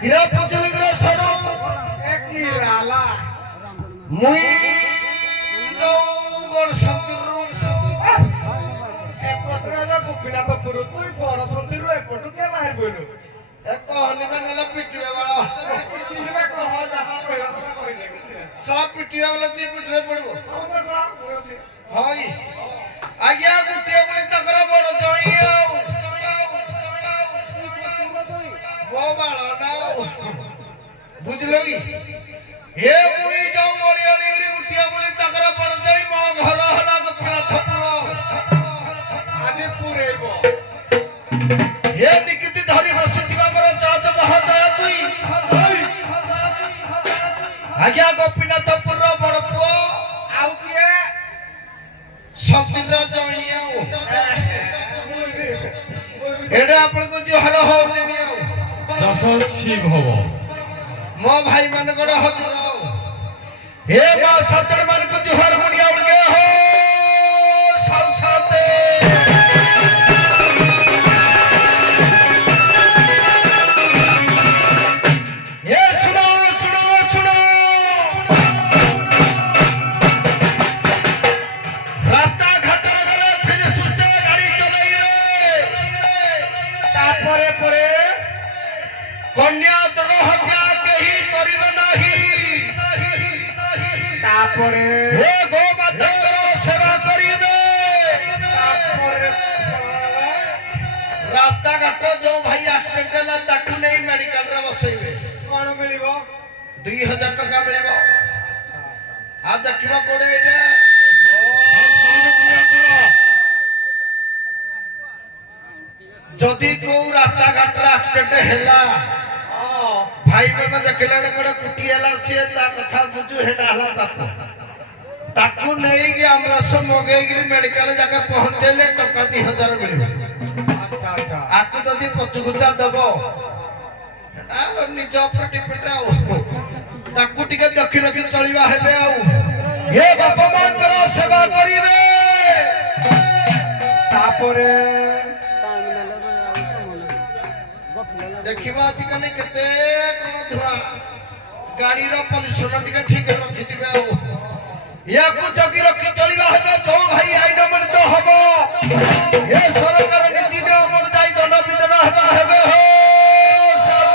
কিরা পুজলিগ্র সরু একই রালা মুই গড় সন্তিরু একপটরা গোপীনাথ পুরু তুই গড় সন্তিরু একপটু কে বাহির বইলু এক হলিবে নেলা পিটিবে বড় চিনিবা কহ যাহা কইরা কথা কই দে সব পিটিবে বলে তুই পিটরে পড়ব আমরা সব পুরোছি হয় আজ্ঞা গুটিয়ে বলি তাকর বড় জইও ও বাড় না বুঝলো কি হে মুই যাও অলি অলি করে গুটিয়ে বলি তাকর বড় জই মো ঘর হলা গোপীনাথপুর আজি পুরেইব হে নিকিতি ধরি বসিଥିବା ମୋର ଜଜ ମହୋଦୟ ତୁଇ ଆଜ୍ଞା ଗୋପୀନାଥପୁରର ବଡ ପୁଅ ଆଉ କିଏ ଶକ୍ତିର ଜଇଁ ଆଉ ଏଇଟା ଆପଣଙ୍କୁ ଜୁହାର ହଉନି ଆଉ ଯଶସ୍ୱୀ ଭବ ମୋ ଭାଇ ମାନଙ୍କର ହଜୁର ହେ ମା ସନ୍ତାନ ମାନଙ୍କୁ ଜୁହାର ମୁଣ୍ଡିଆ ଉଳିକେ ହୋ ସଂସତେ ये सुनो सुनो सुनो रास्ता घाट गले फिर सुस्ते गाड़ी चलाइए তারপরে পরে कन्या द्रोह हत्या केही करिबे नाही তারপরে हे गो मातांकर सेवा करिबे তারপরে रास्ता घाट जो भाई एक्सीडेंट होला ताकू नहीं मेडिकल रे बसैबे কোন মিলিব 2000 टका मिलेबो आ देखिबो कोडे एटा जदि को रास्ता घाट रे एक्सीडेंट हैला भाई मन देखले कोडे कुटी हैला से ता कथा बुझु हेटा हला ताको ताकू नहीं कि हमरा सब मगे गिरी मेडिकल जाके पहुंचेले टका 2000 मिलिबो আচ্ছা আচ্ছা आकु जदि पचुगुचा दबो आ निज पर डिपेंड आउ ताकू टिके देखि रखि चलिबा हेबे आउ हे बापा मांकर सेवा करिवे তারপরে देखिबा आजिकली केते कोन धुआ गाड़ी रो पॉल्यूशन टिके ठीक रखि दिबे आउ याकु जगी रखि चलिबा हेबे जो भाई आइनो मन तो हबो हे सरकार नीति ने मन जाई दंड विधान हेबा हेबे हो सब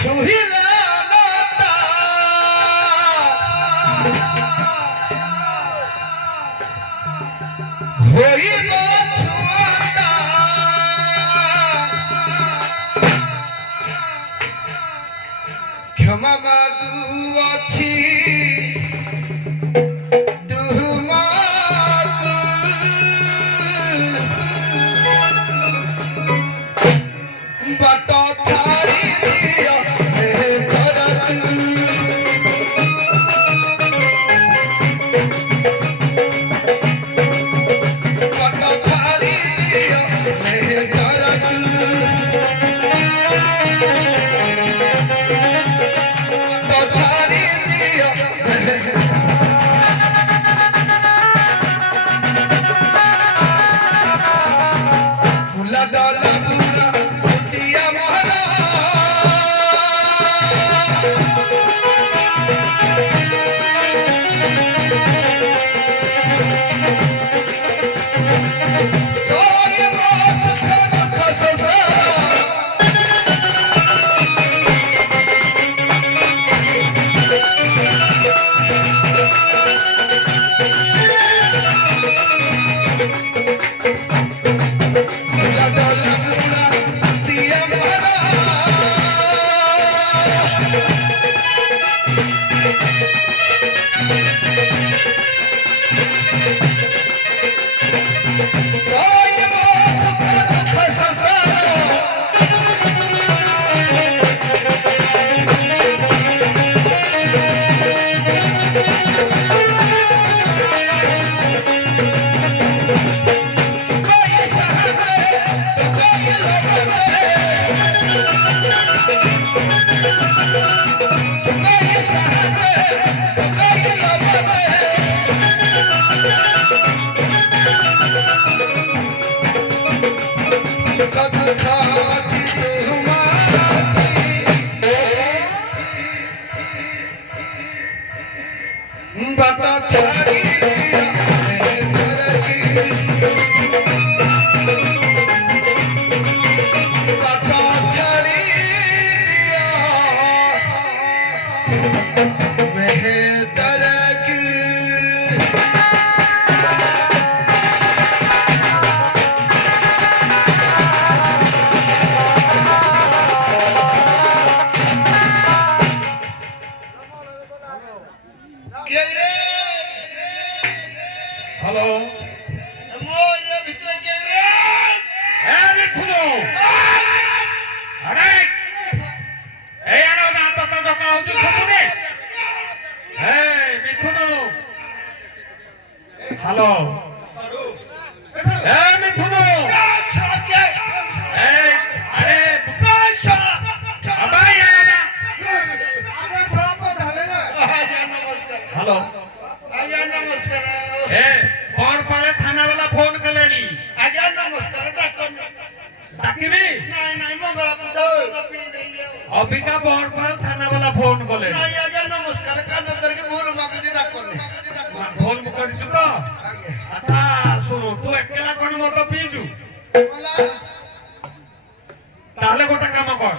ছুহিলে ক্ষমা মাগুয়াছি তুমাকু বাট ছাড়ি দিও হে ভরতু বাট ছাড়ি দিও হে ভরতু বাটা ছাড়ি দিও হে ভরতু বাটা ছাড়ি দিও মেহে দরকি কে রে হ্যালো মোর ভিতরে কে রে এ মিঠুনু আরে এই আনো না তো তো কাউজি খবরে এই মিঠুনু হ্যালো এ মিঠুনু সাকে এই আরে সারা আবাই আনো না আমরা সব ঢালে না আজা নমস্কার হ্যালো আজা নমস্কার এ और पड़े थाना वाला फोन कलेनी আজা নমস্কার ডাকন डाकिबी নাই নাই মঙ্গলা পূজা পূজা পি দেইও अभी का और पर थाना वाला फोन कले নাই আজা নমস্কার কান দরকে ভুল মাগি ডাকন फोन कर तो আগে अच्छा सुनो तू अकेला कोन मत पीजू বলা তাহলে গোটা কাম কর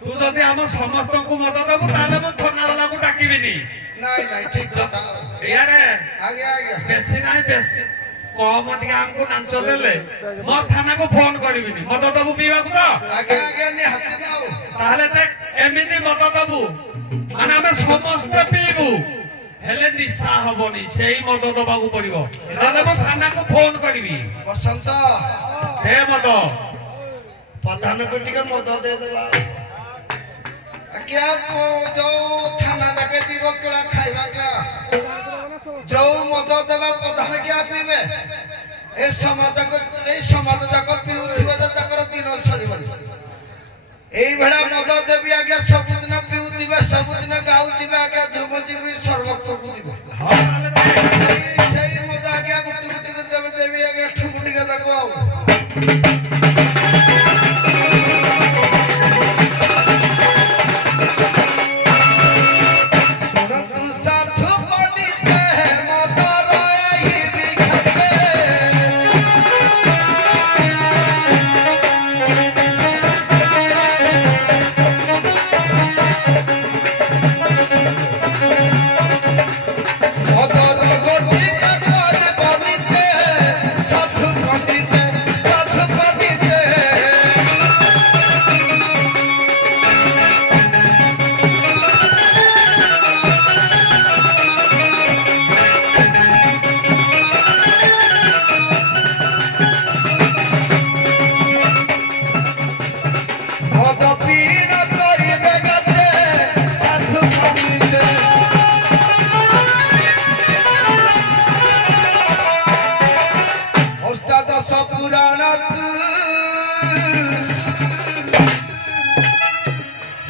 তুই যদি আমার সমস্তকে মত দেবু তাহলে মু থানা वाला को ডাকিবিনি নাই নাই ঠিক কথা ইয়ারে আগে আগে বেশি নাই বেশি কম টিকে আমকু নাঞ্চ দেলে মো থানাকে ফোন করিবিনি মত দেবু পিবাকু তো আগে আগে নি হাতে নাও তাহলে দেখ এমনি মত দেবু মানে আমি সমস্ত পিবু হেলে নিশা হবনি সেই মত দেবাকু পড়িব তাহলে মো থানাকে ফোন করিবি বসন্ত হে মত প্রধান को টিকে মদ দে দেলা क्या को जो थाना जाके দিব কেলা খাইবা কে जो মদ দেবা প্রধান क्या পিবে এই সমাজ যাক পিউথিবা তাকর দিন সরিবনি এই ভেড়া মদ দেবি আগে ସବୁଦିନ পিউথিবা ସବୁଦିନ গাউথিবা আগে ঝুমজি কই সর্বত্র বুদিবা হ্যাঁ তাহলে সেই মদ আগে গুটি গুটি করে দেবে দেবি আগে ঠুকুটি কে দেখো সাধু পণ্ডিতে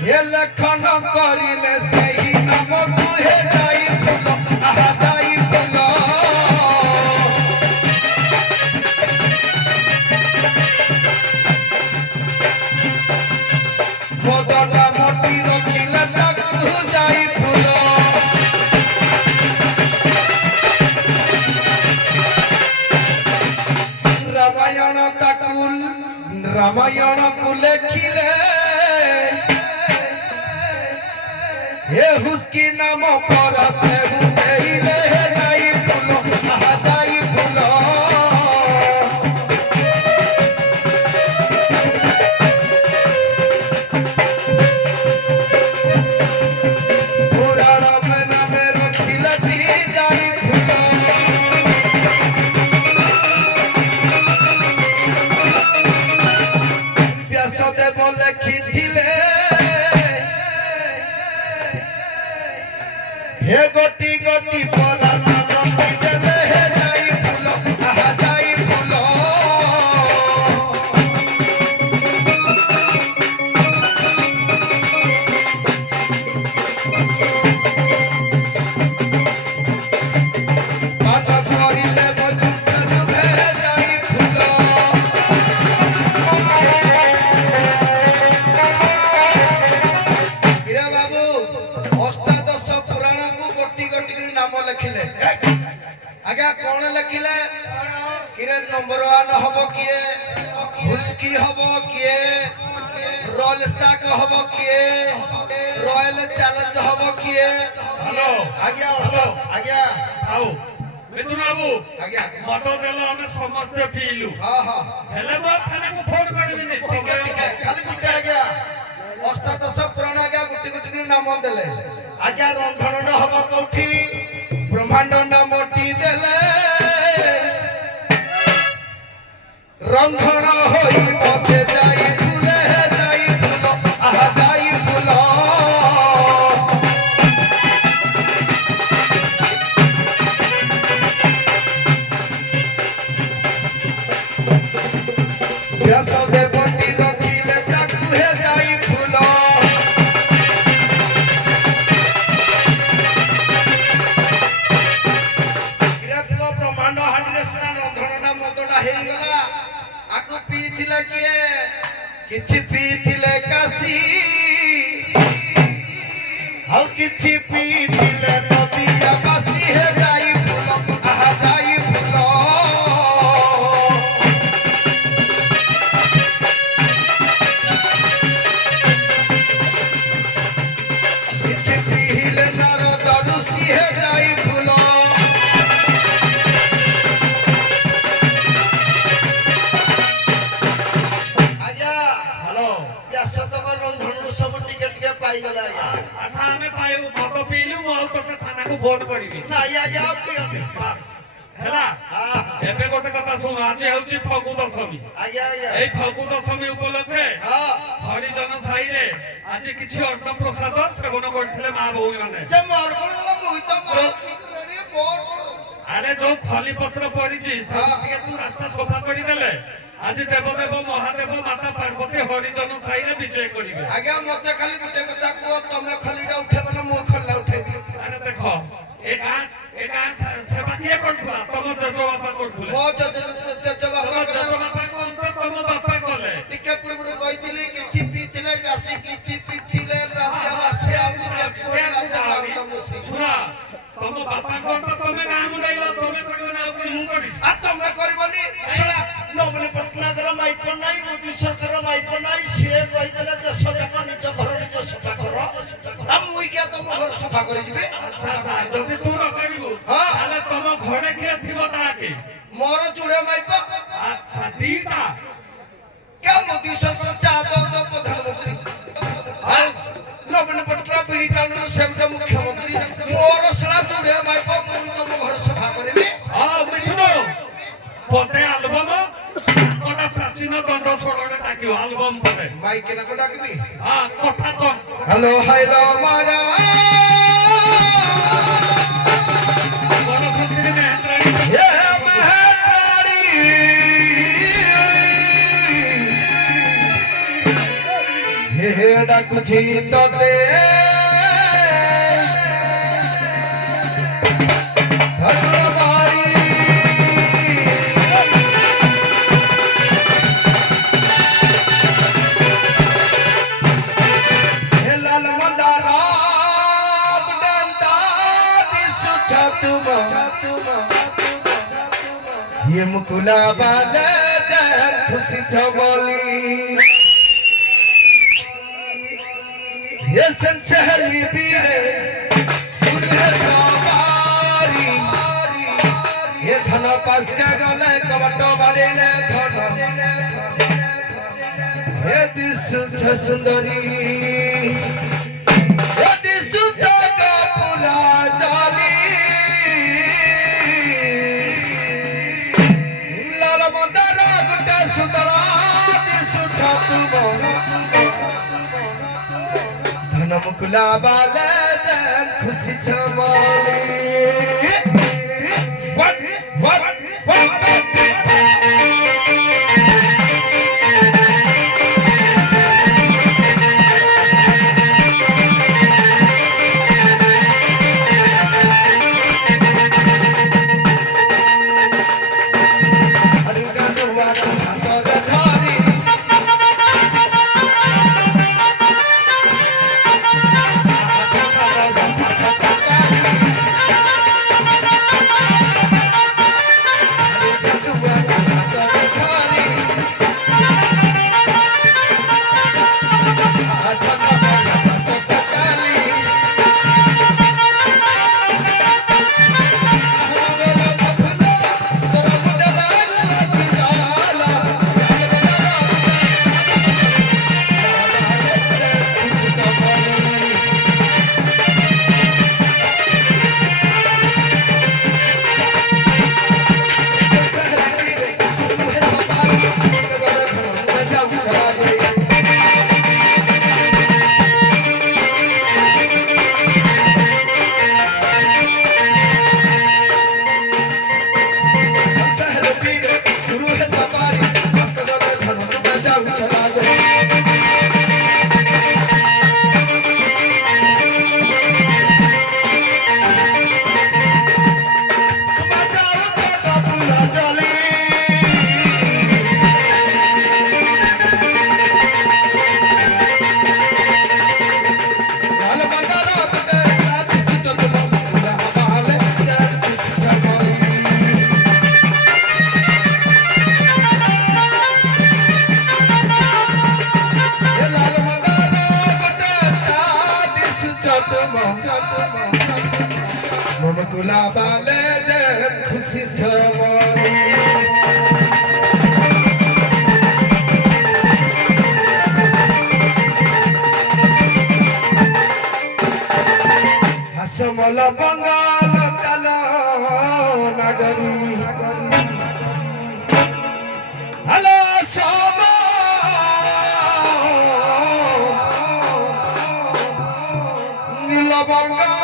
हे लखन करिले सही नाम कुहे जाई फूल आहा जाई फूल मदना मोटी रखिले ताकू जाई फूल रामायण को लेखिले हे हुस्की नाम पर से हुइले हे जाई फूल आहा जाई फूल पुराण में नाम रखिले दी जाई फूल व्यासदेव लिखिथिले हे गोटी गोटी परा नाम देले हे जाई फूल आहा जाई फूल पान करिले बजुटलु हे जाई फूल किरे बाबू अष्टादश पुराण को गोटी गोटी कर नाम लिखिले आज्ञा कौन लिखिले किरे नंबर 1 हबो किए हुस्की हबो किए रॉयल स्टाक हबो किए रॉयल चैलेंज हबो किए हेलो आज्ञा आज्ञा आओ मिथुन बाबू आज्ञा मत देलो हम समस्त पीलु हां हां हेले मो थाना को फोन करबी नहीं ठीक है खाली गुटे आज्ञा अष्टादश पुराण आज्ञा गुटी गुटी कर नाम देले आज्ञा रंधन न हबो कौठी ब्रह्मांड नामटी देले रंधन होई बसे जाई फूले जाई फूल आहा जाई फूल व्यासदेवटी रखिले ताकू हे जाई फूल ब्रह्मांड हांडीरे सिना रंधनटा मदटा हेगला आको पीथिले किए किछि पीथिले काशी हाउ किछि पीथिले नदिया बासी हे जाई फूल आहा जाई फूल किछि पीहिले नारद ऋषि हे जाई फूल आज्ञा हेलो व्यासदेव रंधन सब टिके टिके पाई गला आज्ञा अच्छा हमें पाइबु मत पीलु मो तो थाना को फोन करबी ना आज्ञा पियनी ହେଲା हां ଏବେ ଗୋଟେ କଥା ଶୁଣ ଆଜି ହେଉଛି ଫଗୁ ଦଶମୀ आज्ञा आज्ञा ଏଇ ଫଗୁ ଦଶମୀ ଉପଲକ୍ଷେ हां ହରିଜନ ସାହିରେ ଆଜି କିଛି ଅନ୍ନ ପ୍ରସାଦ ସେବନ କରିଥିଲେ ମା ଭଉଣୀ ମାନେ जे मार बोला मोहित मार रेडी बोर ଆରେ ଯୋଉ ଖଲି ପତ୍ର ପଡିଛି ସବୁ ଟିକେ ତୁ ରାସ୍ତା ସଫା କରିଦେଲେ ଆଜି ଦେବଦେବ ମହାଦେବ ମାତା ପାର୍ବତୀ ହରିଜନ ସାହିରେ ବିଜୟ କରିବେ आज्ञा मते खाली गुटे कथा को तमे खालीटा उठेबे ना मो खल्ला उठेबी ଆରେ ଦେଖ ଏ ଗାଁ ସେବା କିଏ କରୁଥିଲା ତମ ଜେଜ ବାପା କରୁଥିଲେ मो जे ତମ बाबा ଜେଜ ବାପା କହନ୍ତୁ ତମ ବାପା କଲେ टिके पूर्व कहितली किछि पीथिले काशी किछि पीथिले राजा वासे आउ के कोई राजा मारत मुसी ଶୁଣ ତମ ବାପା କହନ୍ତୁ ତମେ ଗାଁ ମୁଣ୍ଡେଇଲ ତମେ କରିବ ନା ଆଉ କିଏ ମୁଁ କରିବି आ तमे करबनी छला नवनी पटनागर माइप नाही मोदी सरकार माइप नाही से कहितले देश जाक निज घर निज सफा कर आ मुई के तुम घर सफा करि जिबे ଆଚ୍ଛା ଆଚ୍ଛା ଯଦି ତୁ ନ କରିବୁ ହଁ। ତାହେଲେ ତମ ଘରେ କିଏ ଥିବ ତାକେ मोर जुड़े माइप ଆଚ୍ଛା ଦିଟା क्या मोदी सरकार चाहता तो प्रधानमंत्री नवीन पटना बीड़ी टाउन सेवटे मुख्यमंत्री मोर सला जुड़े माइप मुई तुम घर सफा करिबे ହଁ ମିଠୁନ ପଦେ ଆଲବମ କଟା ପ୍ରାଚୀନ ଦଣ୍ଡ ସ୍ୱରରେ ଡାକିବ ଆଲବମ ପଦେ माइक के ना डाकबी ହଁ କଥା କମ हेलो हाइलो मारा ବଡ଼ ଶକ୍ତିରେ ମେହେନ୍ଦ୍ରାଣୀ ये महतारी हे ডাকুছি তোতে ধন্যবাড়ি হে লাল মন্দারা ডন্ডা দিশু ছাতুমা ये मुकुला वाले खुशी छमली ये संचहली बीरे सूर्य सवारी ये धन पास के गले कवटो बाड़ीले धन ये दिसु छ सुंदरी ये दिसु जगा पूरा जाली धन मुकुला वाले खुशी छमाली मुकुला वाले खुशी छमाली हसमल बंगाल तला नगरी हलो सोमा नील बंगाल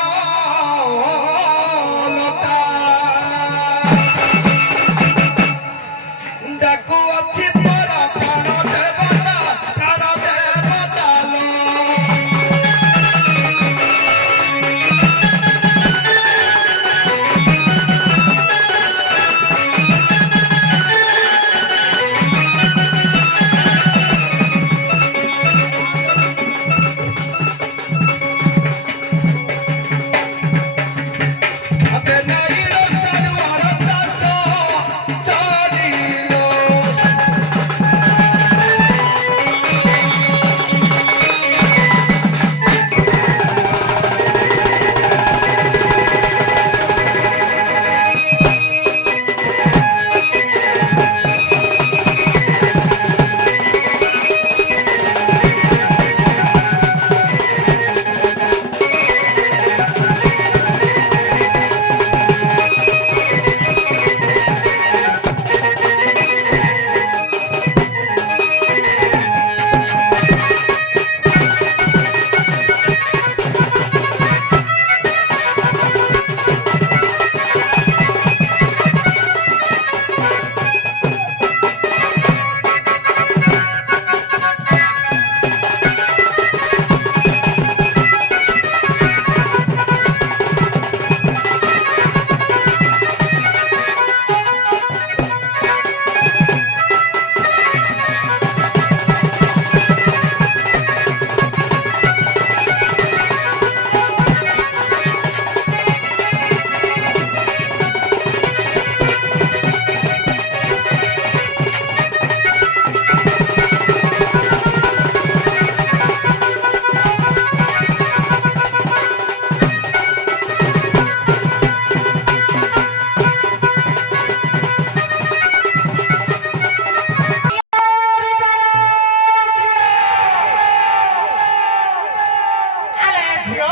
ଝିଅ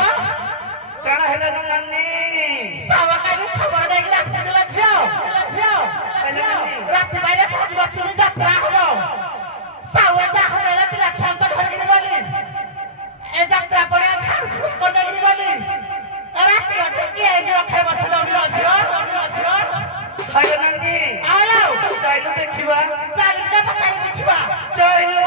କାଣ ହେଲା ନା ନାନୀ ସାବକାରୀ ଖବର ଦେଇକି ଆସିଥିଲା ଝିଅ ହେଲା ନାନୀ ରାତି ପାଇଲେ ଭାବି ବସୁନି ଯାତ୍ରା ହବ ସାଉଏ ଯାହା ଦେଲେ ପିଲା ଛୁଆଙ୍କ ଧରିକିରି ଗଲି ଏ ଯାତ୍ରା ପଡିଆ ଝାଡୁ ଛୁଆଙ୍କ ଦେଇକିରି ଗଲି ରାତି ଅଧେ କିଏ ଏଠି ରଖେଇ ବସିଲନି ଝିଅ ହେଲା ନାନୀ ଆଉ ଚାଇଲୁ ଦେଖିବା ଚାଲିକି ପଚାରି ବୁଝିବା ଚାଇଲୁ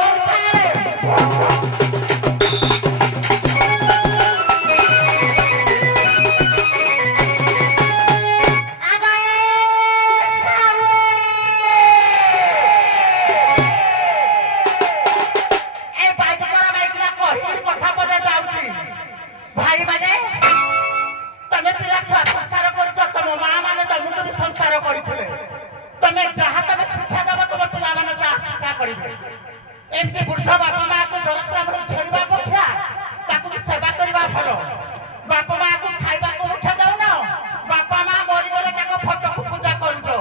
भाई माने तमे पिला छुआ संसार करछ तम मां माने तमको भी संसार करिथिले तमे जहा तमे शिक्षा देब तुम पिला माने ता शिक्षा करिवे एमती वृद्ध बापा मां को जरश्राम रे छेड़िबा पक्षा ताकू की सेवा करबा भलो बापा मां को खाइबा को उठा दाउ न बापा मां मरि गले ताको फोटो को पूजा करूछो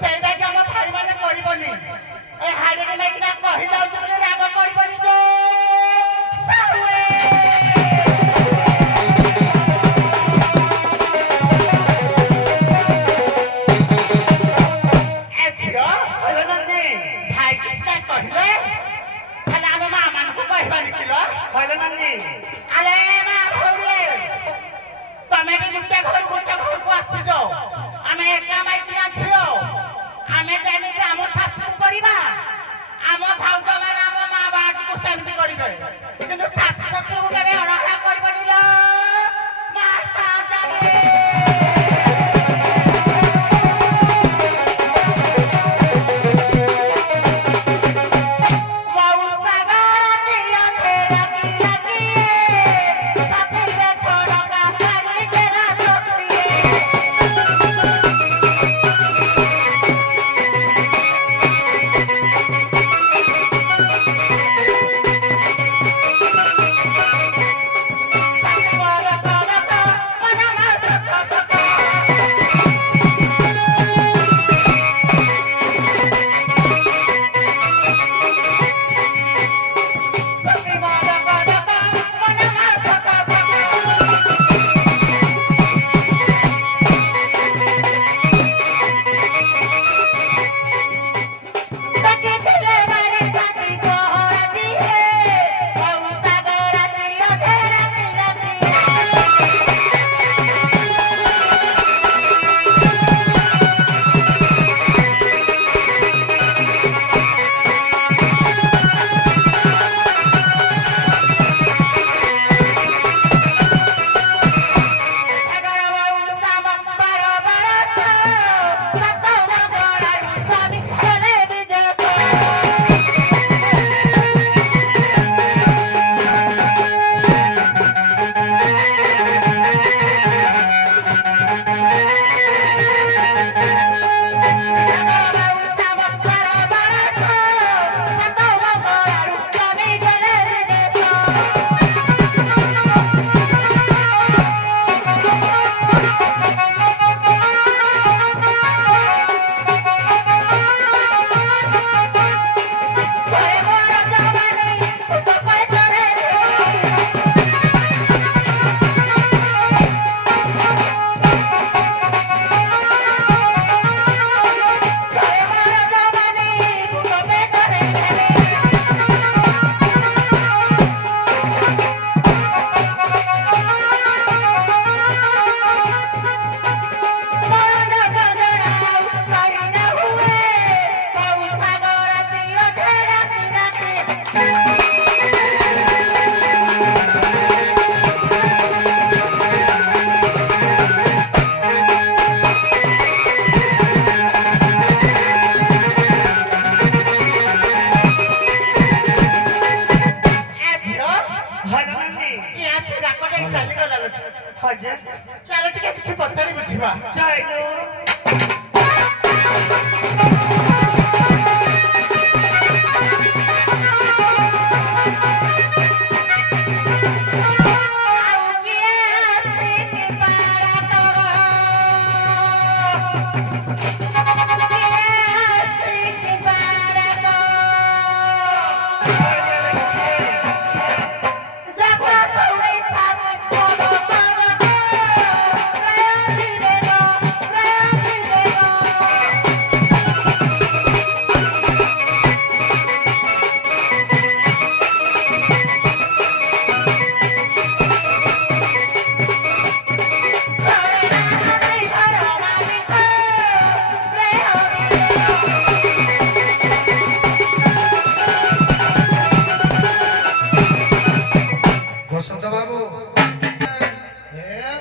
सेइबा के हम भाई माने करिवनी ए हाडे नै कि कहि दाउ तुम राग करिवनी गो सावे ହେଲା ନାନୀ ଆରେ ମା ଭଉଣୀ ତମେ ବି ଗୋଟେ ଘରକୁ ଆସିଛ ଆମେ ଏକା ମାଇକିନା ଝିଅ ଆମେ ଯେମିତି ଆମ ଶାଶୁକୁ କରିବା ଆମ ଭାଉଜ ମାନେ ଆମ ମା ବାପାକୁ ସେମିତି କରିବେ କିନ୍ତୁ ଶାଶୁ ଶ୍ୱଶୁରକୁ କେବେ ଅଣହା କରିବନି ଲୋ ମା ସାଦରେ ଚାଲ ଟିକେ କିଛି ପଚାରି ବୁଝିବା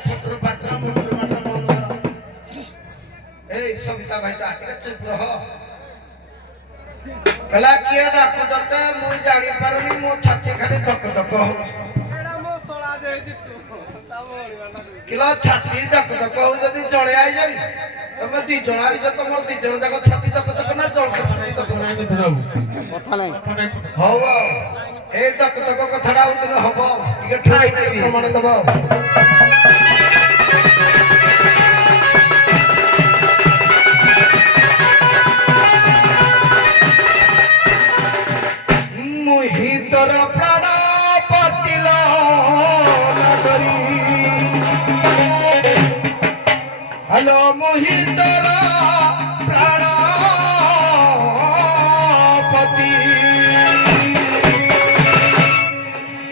ଫଟର ପାଟର ମୁଣ୍ଡର ମାଟ ବନ୍ଦ କର। ଏଇ ସବିତା ଭାଇ ତା ଟିକେ ଚୁପ ରହ। କହିଲା କିଏ ଡାକୁଚତେ ମୁଁ ଜାଣିପାରୁନି ମୋ ଛାତି ଖାଲି ଧକ ଧକ ହଉଛି। କିଲୋ ଛାତି ଧକ ଧକ ହଉ ଯଦି ଜଣେ ଆଇଯାଇ ତମେ ଦି ଜଣ ଆଇଛ ତମର ଦି ଜଣ ଯାକ ଛାତି ଧକ ଧକ ନା ଜଣଙ୍କ ଛାତି ଧକ ଧକ? ହଉ ଆଉ ଏଇ ଧକ ଧକ କଥାଟା ଆଉ ଦିନ ହବ ଟିକେ ଠାଇ ଟିକେ ପ୍ରମାଣ ଦବ। ମୁହିଁ ତୋର ପ୍ରାଣ ପତିଲ ନଗରୀ ହ୍ୟାଲୋ ମୁହିଁ ତୋର ପ୍ରାଣ ପତି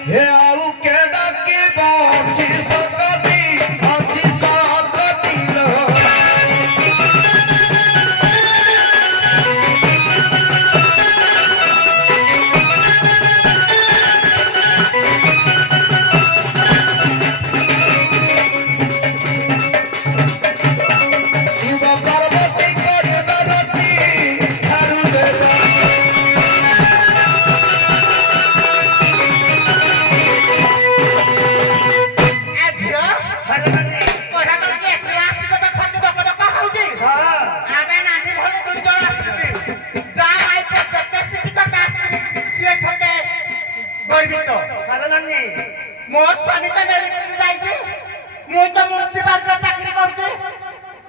ହେ ଆଉ କେ ଡାକିବ ଅଛି ସକତି ଅଛି ସକତିଲ ଶିବ ପାର୍ବତୀ କରିବ ରତି ଛାଡୁ ଦେବ ଏ ଝିଅ ପଢା କରିକି ଏକଲା ଆସିଛ ତ ଛାତି ଧକ ଧକ ହଉଛି। ଆମେ ନାନୀ ଭଳି ଦୁଇ ଜଣ ଆସିଛି। ଯା ମାଇ ଯେତେ ଶିକ୍ଷିତ ତା ସିଏ ସେତେ ଗର୍ବିତ। ମୋ ସ୍ୱାମୀ ତ ମିଲିଟାରୀ ଯାଇଛି। ମୁଁ ତ ମ୍ୟୁନିସିପାଲିଟିରେ ଚାକିରି କରୁଛି।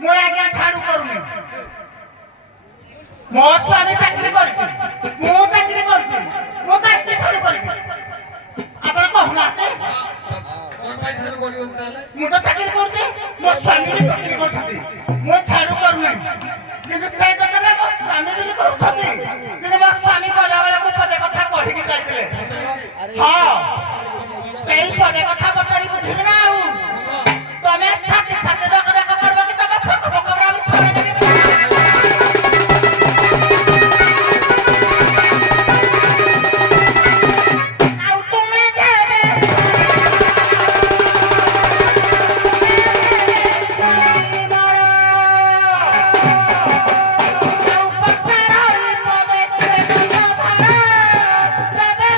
ମୁଁ ଆଜ୍ଞା ଝାଡୁ କରୁନି। ମୋ ସ୍ୱାମୀ ଚାକିରି କରୁଛି। ମୁଁ ଚାକିରି କରୁଛି। ମୁଁ କାହିଁକି ଝାଡୁ କରିବି? ଆପଣ କହୁନାହାନ୍ତି। ମୁଁ ତ ଚାକିରି କରୁଛି। ମୋ ସ୍ୱାମୀ ବି ଚାକିରି କରୁଛନ୍ତି। ମୁଁ ଝାଡୁ କରୁନାହିଁ। କିନ୍ତୁ ସେ ଯେତେବେଳେ ମୋ ସ୍ୱାମୀ ବୋଲି କହୁଛନ୍ତି କିନ୍ତୁ ମୋ ସ୍ୱାମୀ ଗଲାବେଳକୁ ପଦେ କଥା କହିକି ଯାଇଥିଲେ। ହଁ ସେଇ ପଦେ କଥା ପଚାରି ବୁଝିବି ନା ଆଉ ତମେ ଛାତି ଛାତି ଧକ ଧକ କରିବ କି ତମେ ଫକ ଫକ ବ୍ରାଉନ ଛଡେଇ ଦେବି? ଆଉ ତୁମେ ଯେବେ ଆଉ ପଚାରି ପଦେ ଦେବ ଭାର ଦେବେ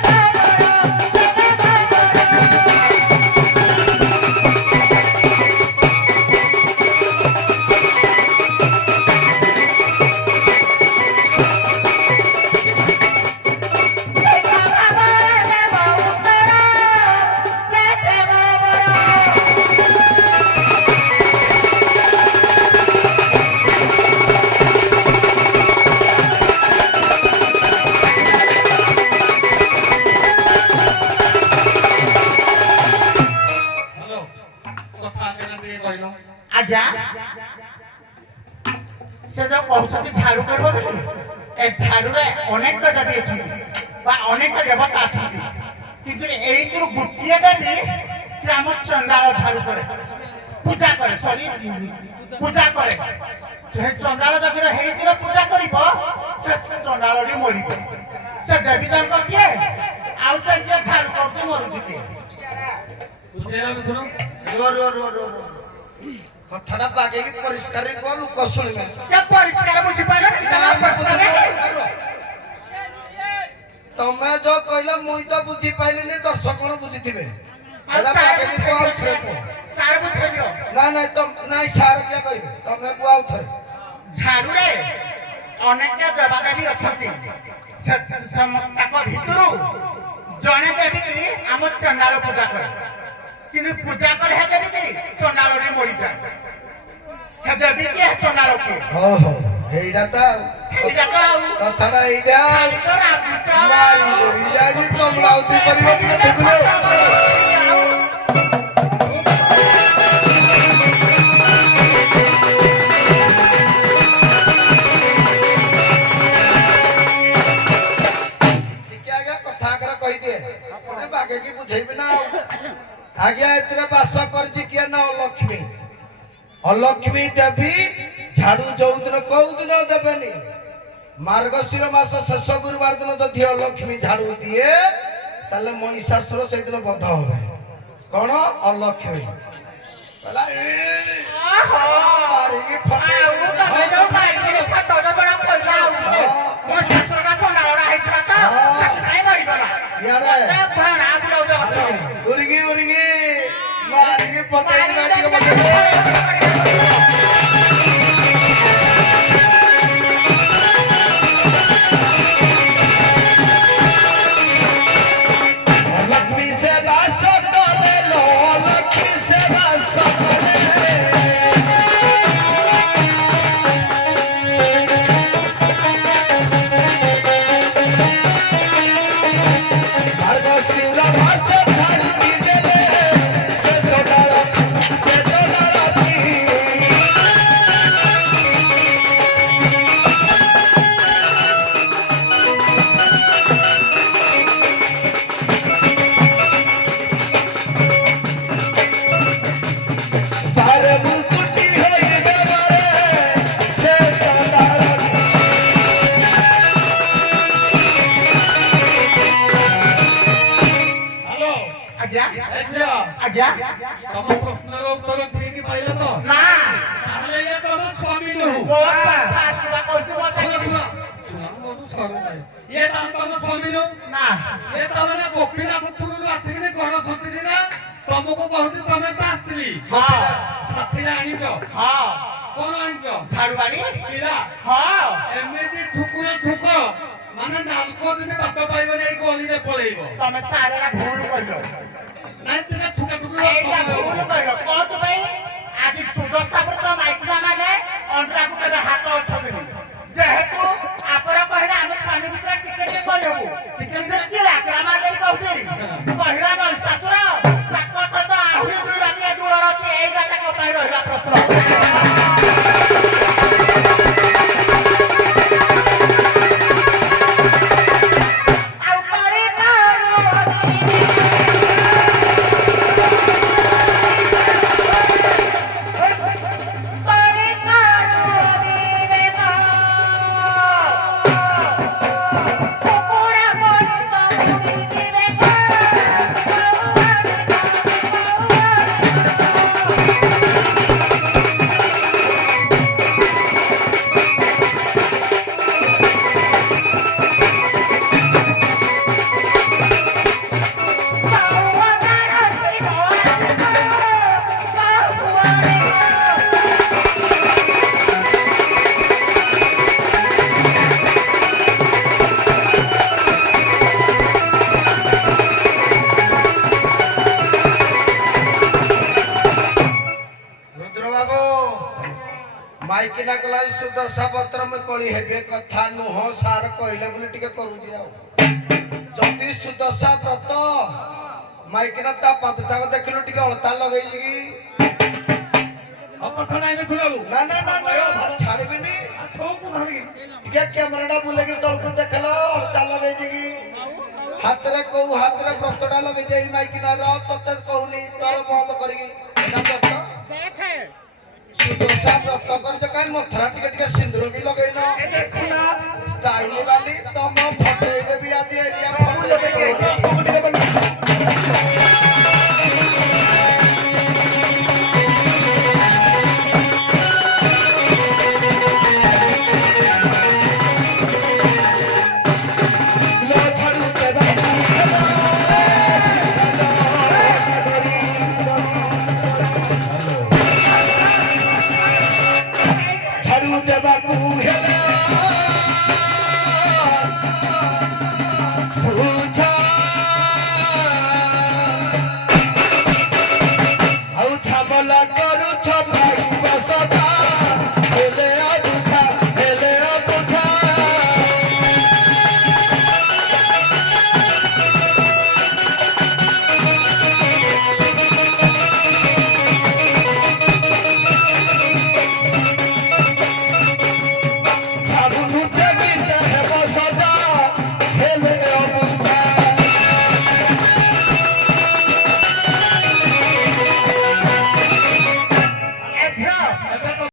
ଆଜ୍ଞା ସେ ଯୋଉ କହୁଛନ୍ତି ଝାଡୁ କରିବ ବୋଲି ଏ ଝାଡୁରେ ଅନେକ ଦେବୀ ଅଛନ୍ତି ବା ଅନେକ ଦେବତା ଅଛନ୍ତି କିନ୍ତୁ ଏଇଥିରୁ ଗୋଟିଏ ଦେବୀ କି ଆମ ଚଣ୍ଡାଳ ଝାଡୁ କରେ ପୂଜା କରେ ପୂଜା କରେ ସେ ଚଣ୍ଡାଳ ଦେବୀର ହେଇଥିରେ ପୂଜା କରିବ ସେ ଚଣ୍ଡାଳଟି ମରିବ। ସେ ଦେବୀ ଜଣକ କିଏ ଆଉ ସେ ଯିଏ ଝାଡୁ କରୁଛି ମରୁଛି କିଏ? କଥାଟା ବାଗେଇକି ପରିଷ୍କାର କହ ଲୋକ ଶୁଣିବେ। ପରିଷ୍କାର ବୁଝିପାରିଲ? ତମେ ଯୋଉ କହିଲ ମୁଇଁ ତ ବୁଝିପାରିଲିନି ଦର୍ଶକ ବୁଝିଥିବେ। ସାର୍ ବୁଝେଇ ଦିଅ। ନାଇଁ ସାର୍ କିଏ କହିବେ ତମେ କୁହ ଆଉ ଥରେ। ଝାଡୁରେ ଅନେକ ଦେବାଦେବୀ ଅଛନ୍ତି। ତାଙ୍କ ଭିତରୁ ଜଣେ ଦେବୀ କି ଆମ ଚଣ୍ଡାଳ ପୂଜା କରେ କିନ୍ତୁ ପୂଜା କଲେ ହେ ଦେବୀ କି ଚଣ୍ଡାଳରେ ମରିଯାଏ। ହେ ଦେବୀ କି ହେ ଚଣ୍ଡାଳ କି ଓହୋ এইটা তো কথাটা এইটা তোমরা অতি পরিবর্তন দেখলো आज्ञा एतरे बास करछि किए ना अलक्ष्मी अलक्ष्मी देवी झाड़ू जो दिन कौ दिन देवेनि मार्गशीर मास शेष गुरुवार दिन जदि अलक्ष्मी झाड़ू दिए ताले महिषासुर से दिन बध होबे କଣ ଅଲକ୍ଷ୍ମୀ କହିଲା ଓହୋ ମାରିକି ଆଉ ତମେ ଯୋଉ ମାଇକିନି ଫଟୋ ଜଣା ପଇଲା ଆଉ ମୋ ଶାଶୁର ଥଣ୍ଡା ହେଇଥିଲା ତ ସେଥିପାଇଁ ମରିଗଲା ଇଆଡେ ଭଣା ବୁଲଉଛ ବସିକି ଉରିକି ମାରିକି ପକେଇକି ଟିକେ ବସେଇଲେ लक्ष्मी से बास कले लो लक्ष्मी से बास कले मार्गशीर मास झाड़ी देले से जोडाला की बारे मुकुटी होइबे मारे से जोडाला হ্যালো ଆଜ୍ଞା ଏ ଝିଅ ଆଜ୍ଞା ତମ ପ୍ରଶ୍ନର ଉତ୍ତର ଠିକ ପାଇଲ ତ ନା ତାହେଲେ ଇଏ ତମ ସ୍ୱାମୀ ନୁହଁ ମୋ ଫାଷ୍ଟ ବା କହୁଛି ମୋ ଶୁଣ ଚାକିରି ଶୁଣ ଶୁଣ ମୋର ସରୁ ନାହିଁ ଇଏ ତାହେଲେ ତମ ସ୍ୱାମୀ ନୁହଁ ନା ଏ ତାହେଲେ ଗୋପୀନାଥ ଥୁରୁ ଆସିକିନି ଘର ସତିନି ନା ତମକୁ କହୁଛି ତମେ ତା ସ୍ତ୍ରୀ ହଁ ସାଥିରେ ଆଣିଛ ହଁ କଣ ଆଣିଛ ଝାଡୁ ବାଡି ପିଲା ହଁ ଏମିତି ଠୁକୁର ଠୁକ ମାନେ ନାଲକ ଯଦି ବାଟ ପାଇବନି ଏଇ ଗଳିରେ ପଳେଇବ ତମେ ସାରା ଭୁଲ କହିଲ ନାଇଁ ତୁମେ ଠୁକା ଠୁକୁର ଏଇଟା ଭୁଲ କହିଲ କୋଉଠୁ ପାଇଁ ଆଜି ସୁଦଶା ବ୍ରତ ମାଇକିନା ମାନେ ଅଣ୍ଡାକୁ କେବେ ହାତ ଅଛନ୍ତିନି ଯେହେତୁ ଆପଣ କହିଲେ ଆମେ ସ୍ୱାମୀ ଭିତରେ ଟିକେ ଟିକେ କରିବୁ ଟିକେ କିରା ଗ୍ରାମାର କହୁଛି କହିଲା ନୈଶାସୁର ତାଙ୍କ ସହିତ ଆହୁରି 2 ରାତି ଦୂର ଅଛି ଏଇଟା ତାଙ୍କ ପାଇଁ ରହିଲା ପ୍ରଶ୍ନ ଆଉ ମାଇକିନା କଲା ସୁଦଶା ପତ୍ର ମୁଁ କଳି ହେବେ କଥା ନୁହଁ ସାର କହିଲେ ବୋଲି ଟିକେ କରୁଛି ଆଉ ଯଦି ସୁଦଶା ବ୍ରତ ମାଇକିନା ତା ପାଦଟାକୁ ଦେଖିଲୁ ଟିକେ ଅଳତା ଲଗେଇଛି କି କଥା ନାଇଁ ଦେଖୁଲାଉ ନା ନା ନା ନା ଛାଡ଼ିବିନି ଟିକେ କ୍ୟାମେରାଟା ବୁଲେଇକି ତଳକୁ ଦେଖିଲ ଅଳତା ଲଗେଇଛି କି ହାତରେ କୋଉ ହାତରେ ବ୍ରତଟା ଲଗେଇଛି ଏଇ ମାଇକିନାର ତତେ କହୁନି